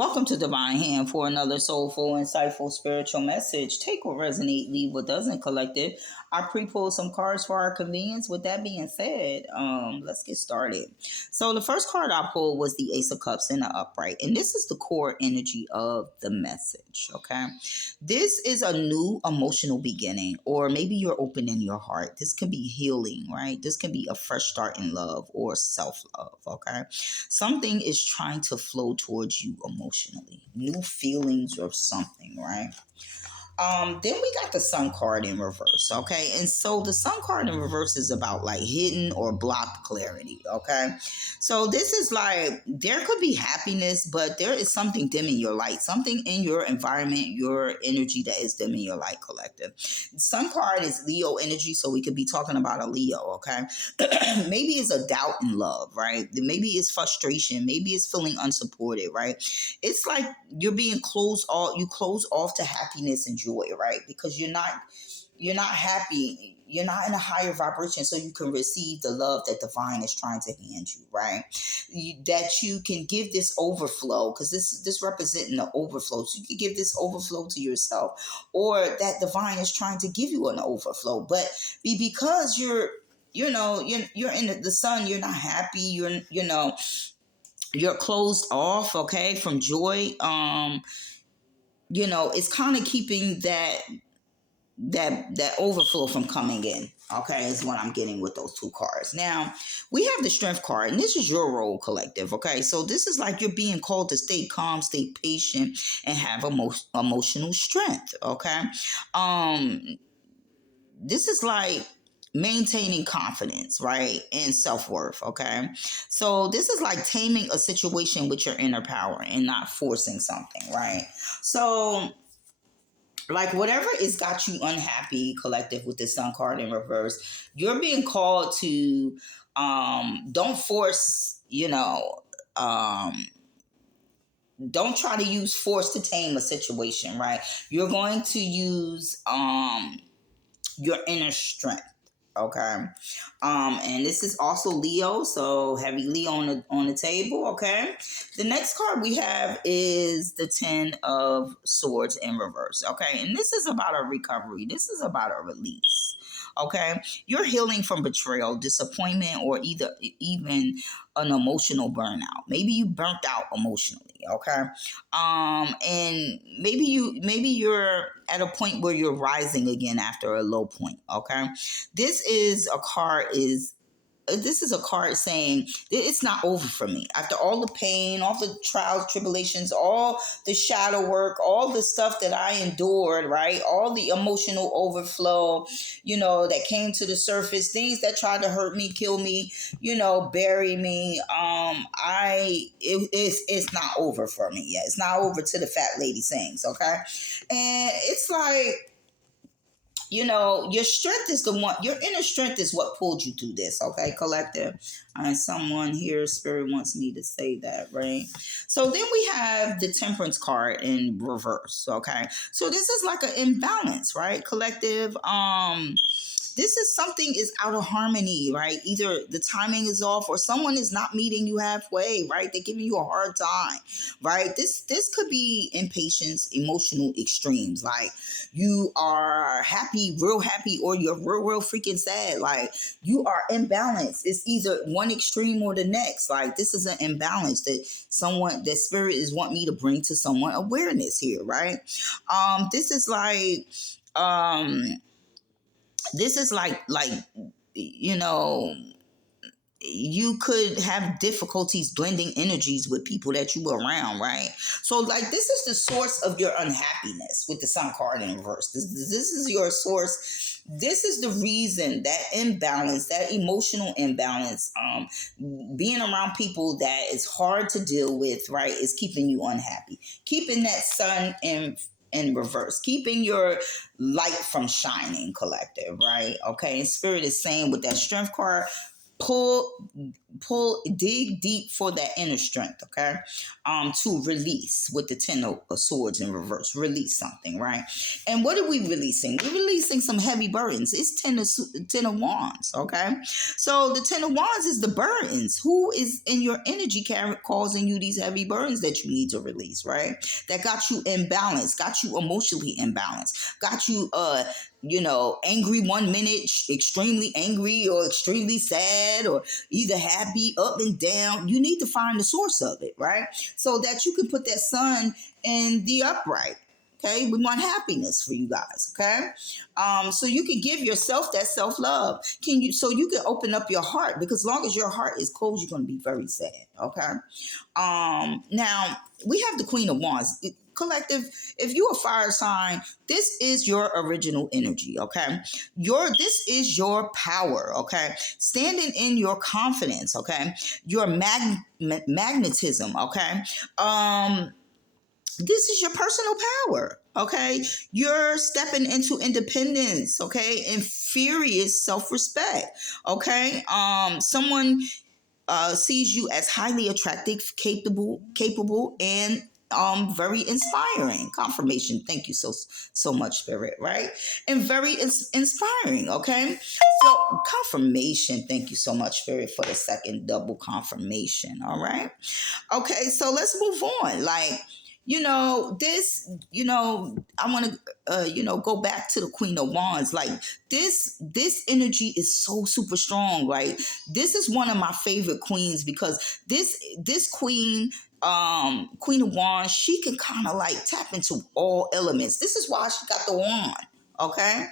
Welcome to Divine Hand for another soulful, insightful, spiritual message. Take what resonates, leave what doesn't. Collective. I pre-pulled some cards for our convenience. With that being said, let's get started. So the first card I pulled was the Ace of Cups in the upright, and this is the core energy of the message. Okay, this is a new emotional beginning, or maybe you're opening your heart. This can be healing, right? This can be a fresh start in love or self-love. Okay, something is trying to flow towards you emotionally, new feelings or something, right? Then we got the Sun card in reverse, okay? And so the Sun card in reverse is about like hidden or blocked clarity, okay? So this is like there could be happiness, but there is something dimming your light, something in your environment, your energy that is dimming your light, collective. Sun card is Leo energy, so we could be talking about a Leo, okay? Maybe it's a doubt in love, right? Maybe it's frustration, maybe it's feeling unsupported, right? It's like you're being close off to happiness and joy, right? Because you're not happy, you're not in a higher vibration, so you can receive the love that divine is trying to hand you, right? That you can give this overflow, because this representing the overflow, so you can give this overflow to yourself, or that divine is trying to give you an overflow, but because you're in the sun, you're not happy, you're closed off, okay, from joy. It's kind of keeping that overflow from coming in, okay, is what I'm getting with those two cards. Now we have the Strength card, and this is your role, collective, okay? So this is like you're being called to stay calm, stay patient, and have emotional strength, okay? This is like maintaining confidence, right? And self-worth, okay? So this is like taming a situation with your inner power and not forcing something, right? So like whatever is got you unhappy, collective, with the Sun card in reverse, you're being called to don't force, don't try to use force to tame a situation, right? You're going to use your inner strength, okay? And this is also Leo, so heavy Leo on the table, okay? The next card we have is the Ten of Swords in reverse, okay? And this is about a recovery, this is about a release, okay? You're healing from betrayal, disappointment, or even an emotional burnout. Maybe you burnt out emotionally, okay? And maybe you're at a point where you're rising again after a low point, okay? This is a card saying it's not over for me. After all the pain, all the trials, tribulations, all the shadow work, all the stuff that I endured, right? All the emotional overflow, that came to the surface, things that tried to hurt me, kill me, bury me. It's not over for me yet. It's not over to the fat lady sings, okay? And it's like, your strength is the one, your inner strength is what pulled you through this, okay, collective? And someone here, spirit wants me to say that, right? So then we have the Temperance card in reverse, okay? So this is like an imbalance, right, collective? This is something is out of harmony, right? Either the timing is off or someone is not meeting you halfway, right? They're giving you a hard time, right? This could be impatience, emotional extremes. Like you are real happy, or you're real freaking sad. Like you are imbalanced. It's either one extreme or the next. Like this is an imbalance that spirit is want me to bring to someone awareness here, right? This is like you know you could have difficulties blending energies with people that you were around, right? So like this is the source of your unhappiness with the Sun card in reverse. This is your source. This is the reason, that imbalance, that emotional imbalance, being around people that is hard to deal with, right, is keeping you unhappy, keeping that sun in reverse, keeping your light from shining, collective, right? Okay, and spirit is saying with that Strength card, pull dig deep for that inner strength, okay? To release with the Ten of Swords in reverse, release something, right? And what are we releasing? We're releasing some heavy burdens. It's ten of Wands, okay? So the Ten of Wands is the burdens. Who is in your energy causing you these heavy burdens that you need to release, right? That got you imbalanced, got you emotionally imbalanced, got you angry one minute, extremely angry or extremely sad, or either happy, up and down. You need to find the source of it, right? So that you can put that sun in the upright. Okay, we want happiness for you guys. Okay, so you can give yourself that self love. So you can open up your heart, because as long as your heart is closed, you're going to be very sad. Okay, now we have the Queen of Wands. Collective, if you're a fire sign, this is your original energy, okay? This is your power, okay? Standing in your confidence, okay? Your magnetism, okay? This is your personal power, okay? You're stepping into independence, okay? And furious self-respect, okay? Someone sees you as highly attractive, capable, and very inspiring. Confirmation. Thank you so much, Spirit, right? And very inspiring, okay? So confirmation. Thank you so much, Spirit, for the second double confirmation. All right. Okay, so let's move on. Like, I want to, go back to the Queen of Wands. Like this energy is so super strong, right? This is one of my favorite queens, because this queen, Queen of Wands, she can kind of like tap into all elements. This is why she got the wand. Okay,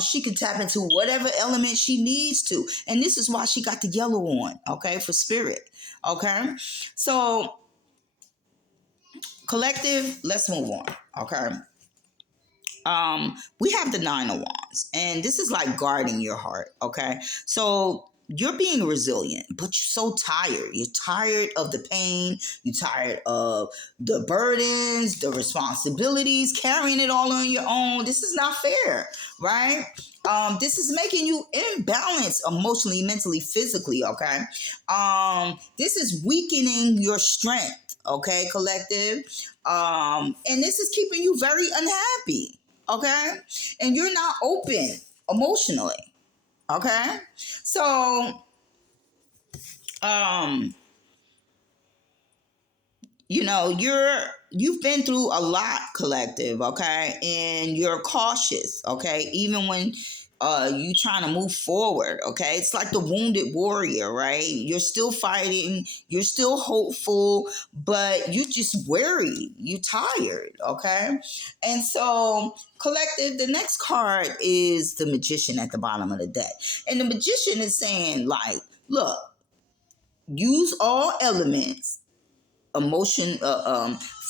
she can tap into whatever element she needs to, and this is why she got the yellow on. Okay, for spirit. Okay, so collective, let's move on. Okay, we have the Nine of Wands, and this is like guarding your heart. Okay, so you're being resilient, but you're so tired. You're tired of the pain. You're tired of the burdens, the responsibilities, carrying it all on your own. This is not fair, right? This is making you imbalanced emotionally, mentally, physically. Okay, this is weakening your strength. Okay, collective, and this is keeping you very unhappy. Okay, and you're not open emotionally. Okay, so you've been through a lot, collective. Okay, and you're cautious. Okay, even when you trying to move forward. Okay, it's like the wounded warrior, right? You're still fighting, you're still hopeful, but you just worried, you tired. Okay, and so collective, the next card is the Magician at the bottom of the deck, and the Magician is saying, like, look, use all elements, emotion,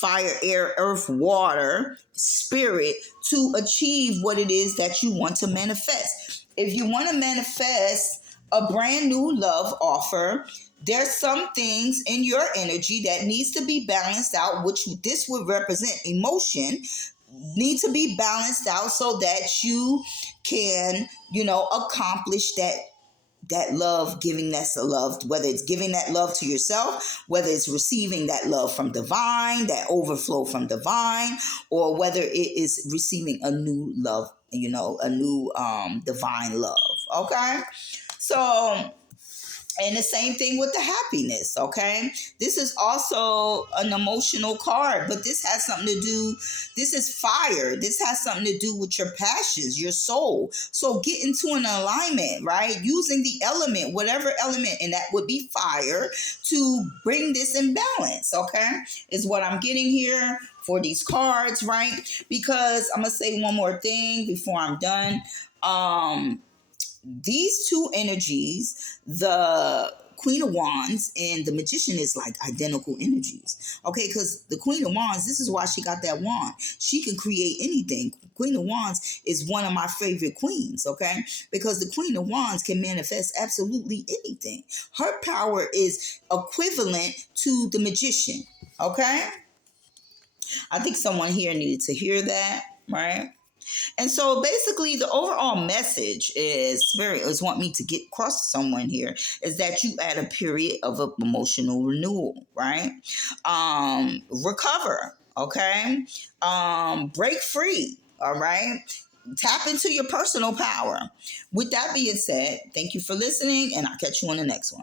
fire, air, earth, water, spirit, to achieve what it is that you want to manifest. If you want to manifest a brand new love offer, there's some things in your energy that needs to be balanced out, which this would represent emotion, need to be balanced out so that you can, accomplish that love, giving that love, whether it's giving that love to yourself, whether it's receiving that love from divine, that overflow from divine, or whether it is receiving a new love, a new divine love. Okay, so, and the same thing with the happiness, okay? This is also an emotional card, but this has something to do, this is fire. This has something to do with your passions, your soul. So get into an alignment, right? Using the element, whatever element, and that would be fire, to bring this in balance, okay? Is what I'm getting here for these cards, right? Because I'm going to say one more thing before I'm done. These two energies, the Queen of Wands and the Magician, is like identical energies. Okay, because the Queen of Wands, this is why she got that wand. She can create anything. Queen of Wands is one of my favorite queens, okay? Because the Queen of Wands can manifest absolutely anything. Her power is equivalent to the Magician, okay? I think someone here needed to hear that, right? And so basically the overall message is Spirit is want me to get across to someone here is that you at a period of emotional renewal, right? Recover, okay? Break free, all right? Tap into your personal power. With that being said, thank you for listening, and I'll catch you on the next one.